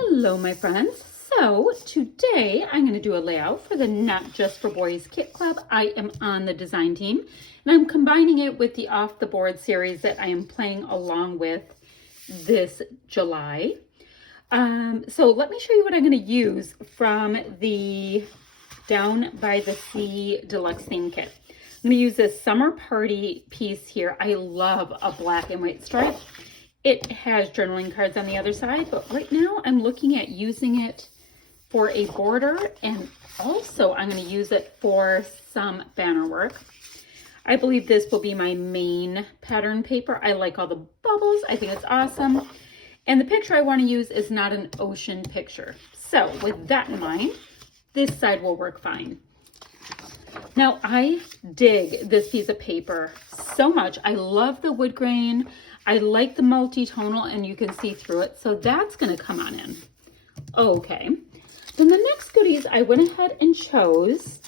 Hello, my friends. So today I'm going to do a layout for the Not Just for Boys Kit Club. I am on the design team and I'm combining it with the Off the Board series that I am playing along with this July. So let me show you what I'm going to use from the Down by the Sea Deluxe Theme Kit. I'm going to use this summer party piece here. I love a black and white stripe. It has journaling cards on the other side, but right now I'm looking at using it for a border, and also I'm going to use it for some banner work. I believe this will be my main pattern paper. I like all the bubbles. I think it's awesome. And the picture I want to use is not an ocean picture. So with that in mind, this side will work fine. Now I dig this piece of paper so much. I love the wood grain. I like the multi-tonal and you can see through it. So that's going to come on in. Okay. Then the next goodies I went ahead and chose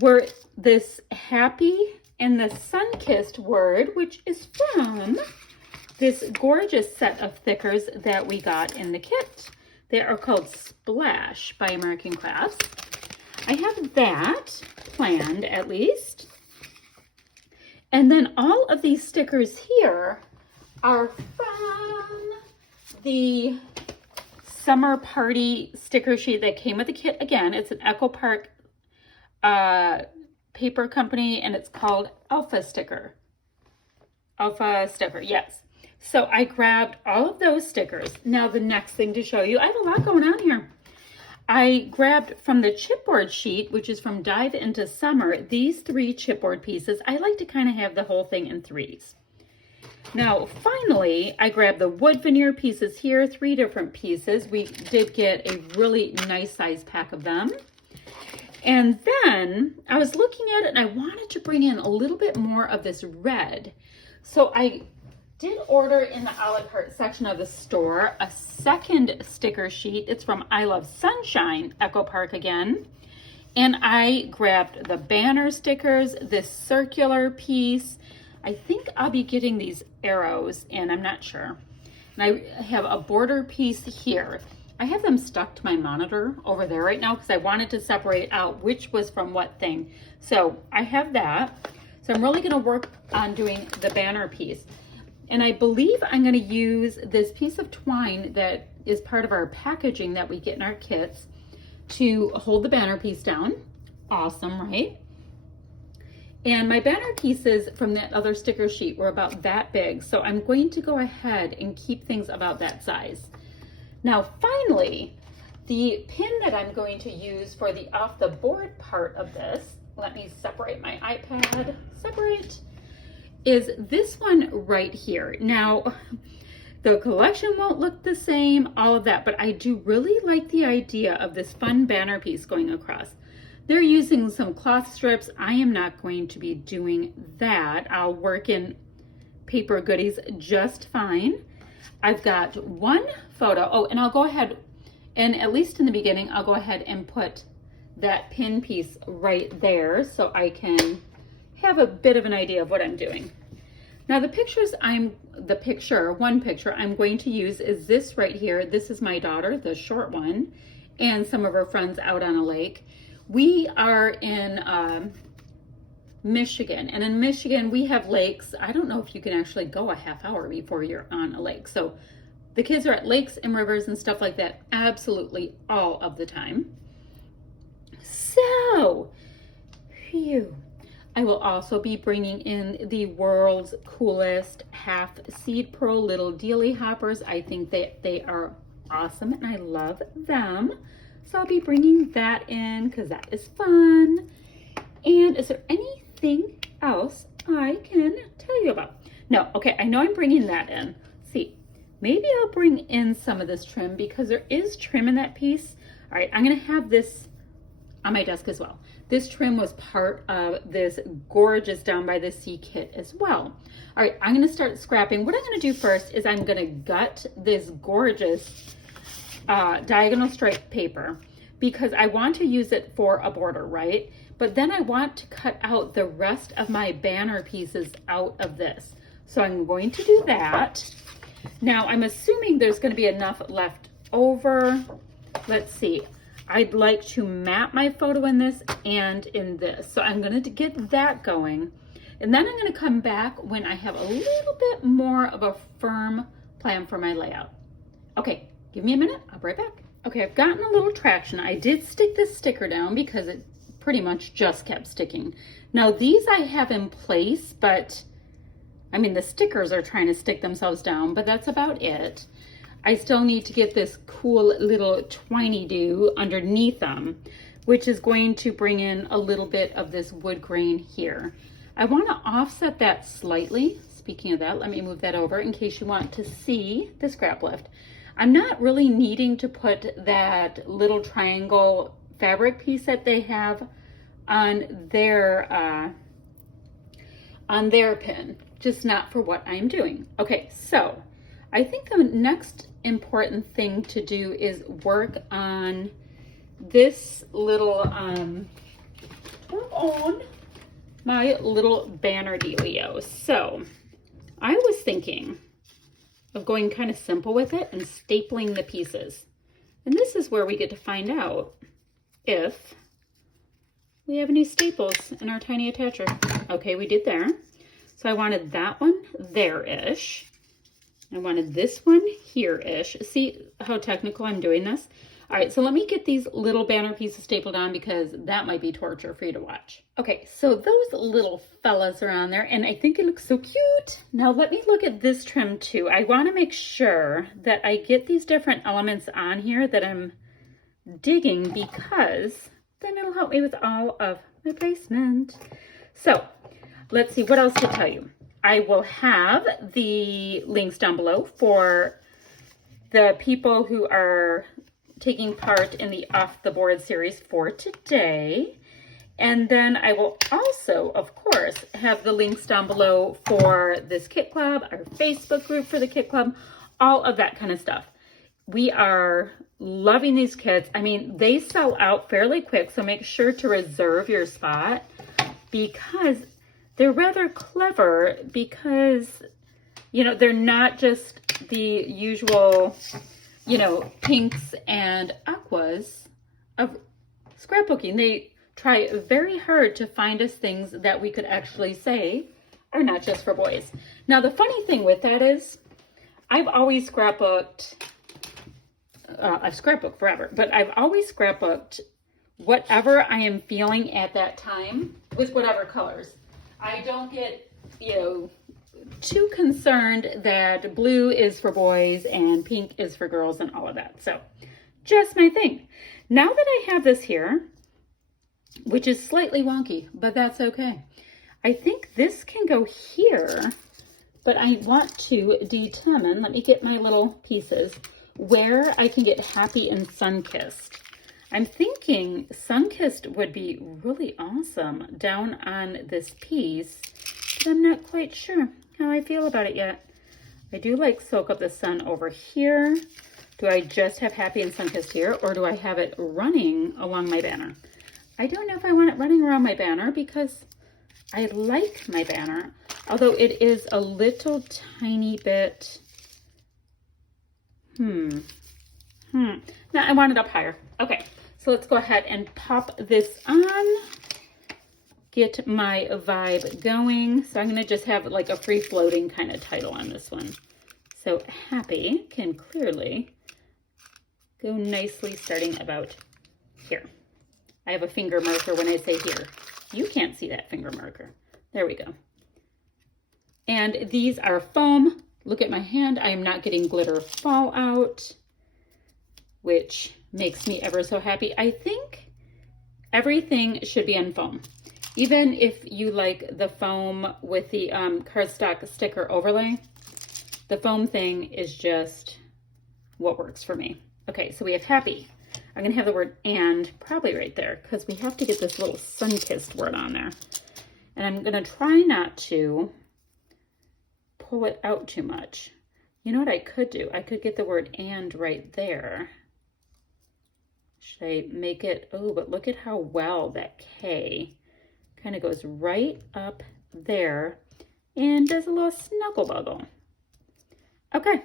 were this happy and the Sunkissed word, which is from this gorgeous set of thickers that we got in the kit. They are called Splash by American Crafts. I have that planned at least. And then all of these stickers here are from the summer party sticker sheet that came with the kit. Again, it's an Echo Park paper company and it's called Alpha Sticker. Alpha Sticker, yes. So I grabbed all of those stickers. Now the next thing to show you, I have a lot going on here. I grabbed from the chipboard sheet, which is from Dive Into Summer, these 3 chipboard pieces. I like to kind of have the whole thing in 3s. Now, finally, I grabbed the wood veneer pieces here, 3 different pieces. We did get a really nice size pack of them. And then I was looking at it and I wanted to bring in a little bit more of this red. So I did order in the a la carte section of the store a second sticker sheet. It's from I Love Sunshine, Echo Park again. And I grabbed the banner stickers, this circular piece. I think I'll be getting these arrows in, I'm not sure. And I have a border piece here. I have them stuck to my monitor over there right now because I wanted to separate out which was from what thing. So I have that. So I'm really going to work on doing the banner piece. And I believe I'm going to use this piece of twine that is part of our packaging that we get in our kits to hold the banner piece down. Awesome, right? And my banner pieces from that other sticker sheet were about that big. So I'm going to go ahead and keep things about that size. Now, finally, the pin that I'm going to use for the off the board part of this, let me separate my iPad, separate, is this one right here. Now, the collection won't look the same, all of that, but I do really like the idea of this fun banner piece going across. They're using some cloth strips. I am not going to be doing that. I'll work in paper goodies just fine. I've got one photo. Oh, and I'll go ahead and at least in the beginning, I'll go ahead and put that pin piece right there so I can have a bit of an idea of what I'm doing. Now one picture I'm going to use is this right here. This is my daughter, the short one, and some of her friends out on a lake. We are in Michigan, and in Michigan we have lakes. I don't know if you can actually go a half hour before you're on a lake. So the kids are at lakes and rivers and stuff like that absolutely all of the time. So, phew. I will also be bringing in the world's coolest half seed pearl little dealy hoppers. I think that they are awesome and I love them. So I'll be bringing that in because that is fun. And is there anything else I can tell you about? No, okay, I know I'm bringing that in. Let's see, maybe I'll bring in some of this trim because there is trim in that piece. All right, I'm gonna have this on my desk as well. This trim was part of this gorgeous Down by the Sea kit as well. All right, I'm gonna start scrapping. What I'm gonna do first is I'm gonna gut this gorgeous diagonal stripe paper because I want to use it for a border, right? But then I want to cut out the rest of my banner pieces out of this. So I'm going to do that. Now I'm assuming there's going to be enough left over, let's see, I'd like to map my photo in this and in this. So I'm going to get that going. And then I'm going to come back when I have a little bit more of a firm plan for my layout. Okay, give me a minute. I'll be right back. Okay, I've gotten a little traction. I did stick this sticker down because it pretty much just kept sticking. Now these I have in place, but I mean, the stickers are trying to stick themselves down, but that's about it. I still need to get this cool little twiny do underneath them, which is going to bring in a little bit of this wood grain here. I want to offset that slightly. Speaking of that, let me move that over in case you want to see the scrap lift. I'm not really needing to put that little triangle fabric piece that they have on their pin, just not for what I'm doing. Okay, so I think the next important thing to do is work on this little, my little banner dealio. So I was thinking of going kind of simple with it and stapling the pieces. And this is where we get to find out if we have any staples in our tiny attacher. Okay, we did there. So I wanted that one there-ish. I wanted this one here-ish. See how technical I'm doing this? All right, so let me get these little banner pieces stapled on because that might be torture for you to watch. Okay, so those little fellas are on there and I think it looks so cute. Now let me look at this trim too. I want to make sure that I get these different elements on here that I'm digging because then it'll help me with all of my placement. So let's see what else to tell you. I will have the links down below for the people who are taking part in the Off the Board series for today. And then I will also, of course, have the links down below for this Kit Club, our Facebook group for the Kit Club, all of that kind of stuff. We are loving these kits. I mean, they sell out fairly quick, so make sure to reserve your spot because they're rather clever because, you know, they're not just the usual, you know, pinks and aquas of scrapbooking. They try very hard to find us things that we could actually say are not just for boys. Now, the funny thing with that is I've always scrapbooked, I've scrapbooked forever, but I've always scrapbooked whatever I am feeling at that time with whatever colors. I don't get, you know, too concerned that blue is for boys and pink is for girls and all of that. So just my thing. Now that I have this here, which is slightly wonky, but that's okay. I think this can go here, but I want to determine, let me get my little pieces, where I can get happy and Sunkissed. I'm thinking Sunkissed would be really awesome down on this piece, but I'm not quite sure how I feel about it yet. I do like Soak Up the Sun over here. Do I just have Happy and Sunkissed here, or do I have it running along my banner? I don't know if I want it running around my banner because I like my banner, although it is a little tiny bit, No, I want it up higher. Okay, so let's go ahead and pop this on, get my vibe going. So I'm gonna just have like a free floating kind of title on this one. So Happy can clearly go nicely starting about here. I have a finger marker when I say here. You can't see that finger marker. There we go. And these are foam. Look at my hand. I am not getting glitter fallout, which makes me ever so happy. I think everything should be on foam. Even if you like the foam with the cardstock sticker overlay, the foam thing is just what works for me. Okay, so we have Happy. I'm gonna have the word and probably right there because we have to get this little Sunkissed word on there. And I'm gonna try not to pull it out too much. You know what I could do? I could get the word and right there. Should I make it, oh, but look at how well that K kind of goes right up there and does a little snuggle buggle. Okay.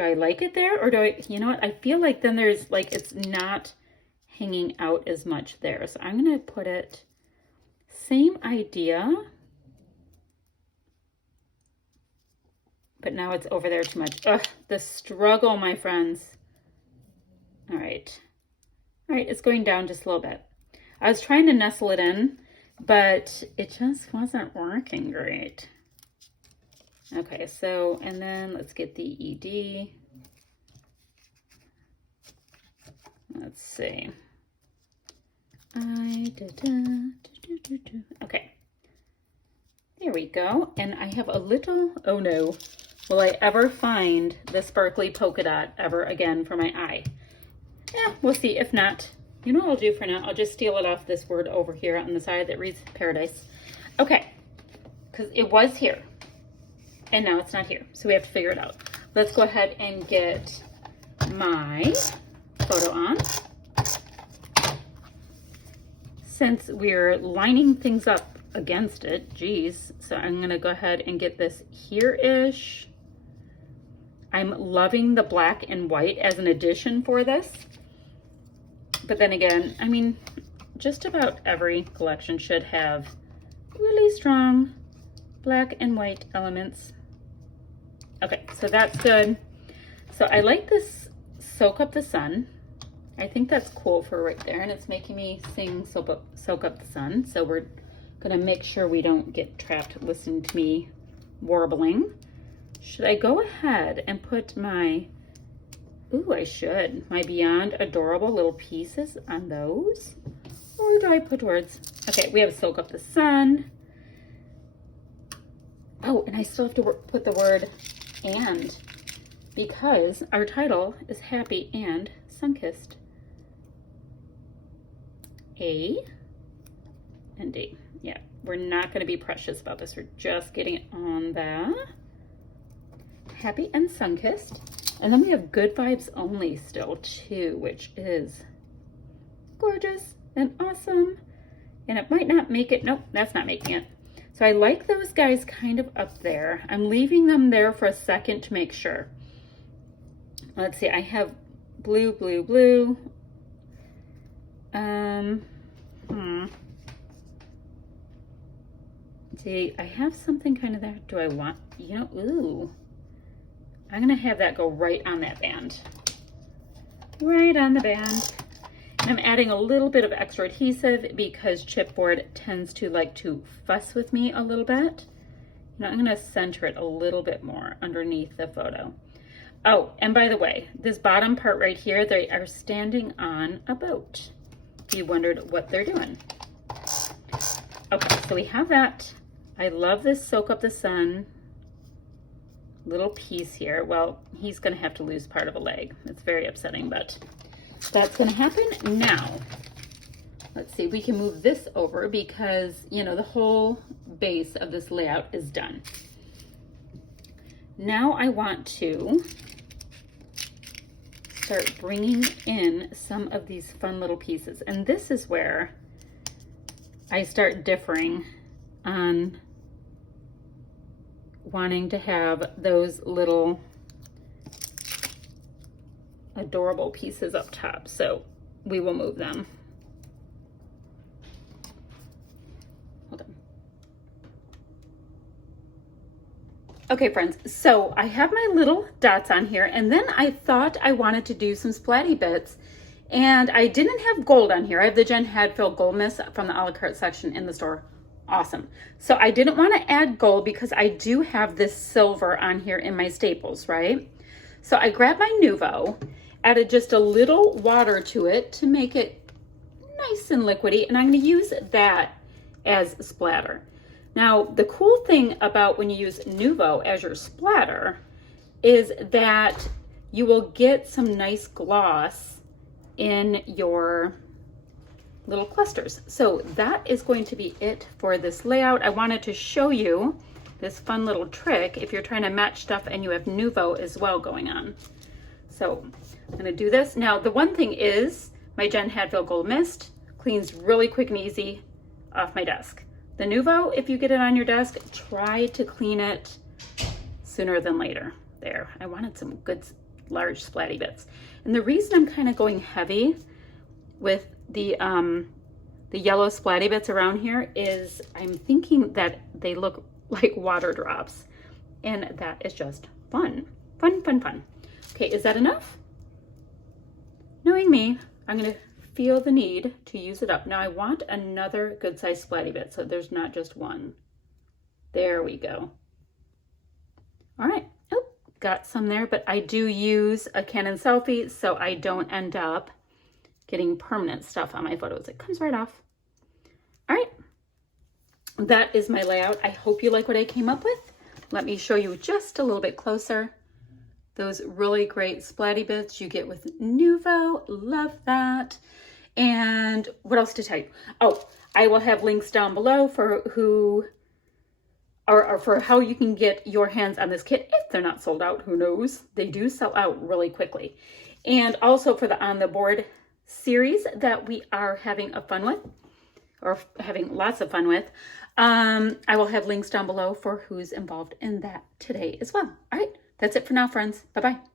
Do I like it there, or do I, you know what? I feel like then there's like, it's not hanging out as much there. So I'm going to put it, same idea, but now it's over there too much. Ugh, the struggle, my friends. All right. All right, it's going down just a little bit. I was trying to nestle it in, but it just wasn't working great. Okay, so, and then let's get the ED. Let's see. Okay. There we go. And I have a little, oh no, will I ever find the sparkly polka dot ever again for my eye? Yeah, we'll see. If not, you know what I'll do for now? I'll just steal it off this word over here on the side that reads paradise. Okay, because it was here. And now it's not here, so we have to figure it out. Let's go ahead and get my photo on. Since we're lining things up against it, geez, so I'm gonna go ahead and get this here-ish. I'm loving the black and white as an addition for this. But then again, I mean, just about every collection should have really strong black and white elements. Okay, so that's good. So I like this Soak Up the Sun. I think that's cool for right there, and it's making me sing Soak Up the Sun. So we're gonna make sure we don't get trapped listening to me warbling. Should I go ahead and put my, ooh, I should, my Beyond Adorable little pieces on those? Or do I put words? Okay, we have Soak Up the Sun. Oh, and I still have to put the word and, because our title is Happy and Sunkissed. A and D. Yeah, we're not going to be precious about this. We're just getting it on the Happy and Sunkissed. And then we have Good Vibes Only still too, which is gorgeous and awesome. And it might not make it. Nope, that's not making it. So I like those guys kind of up there. I'm leaving them there for a second to make sure. Let's see, I have blue, blue, blue. See, I have something kind of there. Do I want, you know, ooh. I'm gonna have that go right on that band. Right on the band. And I'm adding a little bit of extra adhesive because chipboard tends to like to fuss with me a little bit. Now I'm gonna center it a little bit more underneath the photo. Oh, and by the way, this bottom part right here, they are standing on a boat. If you wondered what they're doing. Okay, so we have that. I love this Soak Up the Sun little piece here. Well, he's gonna have to lose part of a leg. It's very upsetting, but that's gonna happen now. Let's see, we can move this over because, you know, the whole base of this layout is done. Now I want to start bringing in some of these fun little pieces. And this is where I start differing on wanting to have those little adorable pieces up top. So we will move them. Hold on. Okay, friends, so I have my little dots on here, and then I thought I wanted to do some splatty bits, and I didn't have gold on here. I have the Jen Hadfield Gold Mist from the a la carte section in the store. Awesome. So I didn't want to add gold because I do have this silver on here in my staples, right? So I grabbed my Nuvo, added just a little water to it to make it nice and liquidy, and I'm going to use that as splatter. Now, the cool thing about when you use Nuvo as your splatter is that you will get some nice gloss in your little clusters. So that is going to be it for this layout. I wanted to show you this fun little trick if you're trying to match stuff and you have Nuvo as well going on. So I'm going to do this. Now, the one thing is my Jen Hadfield Gold Mist cleans really quick and easy off my desk. The Nuvo, if you get it on your desk, try to clean it sooner than later. There, I wanted some good large splatty bits. And the reason I'm kind of going heavy with the yellow splatty bits around here is I'm thinking that they look like water drops. And that is just fun. Fun, fun, fun. Okay, is that enough? Knowing me, I'm gonna feel the need to use it up. Now I want another good sized splatty bit, so there's not just one. There we go. All right, oh, got some there, but I do use a Canon selfie so I don't end up getting permanent stuff on my photos. It comes right off. All right, that is my layout. I hope you like what I came up with. Let me show you just a little bit closer. Those really great splatty bits you get with Nuvo, love that. And what else to tell you? Oh, I will have links down below for who, or for how you can get your hands on this kit. If they're not sold out, who knows? They do sell out really quickly. And also for the On the Board series that we are having a fun with, or having lots of fun with. I will have links down below for who's involved in that today as well. All right, that's it for now, friends. Bye-bye.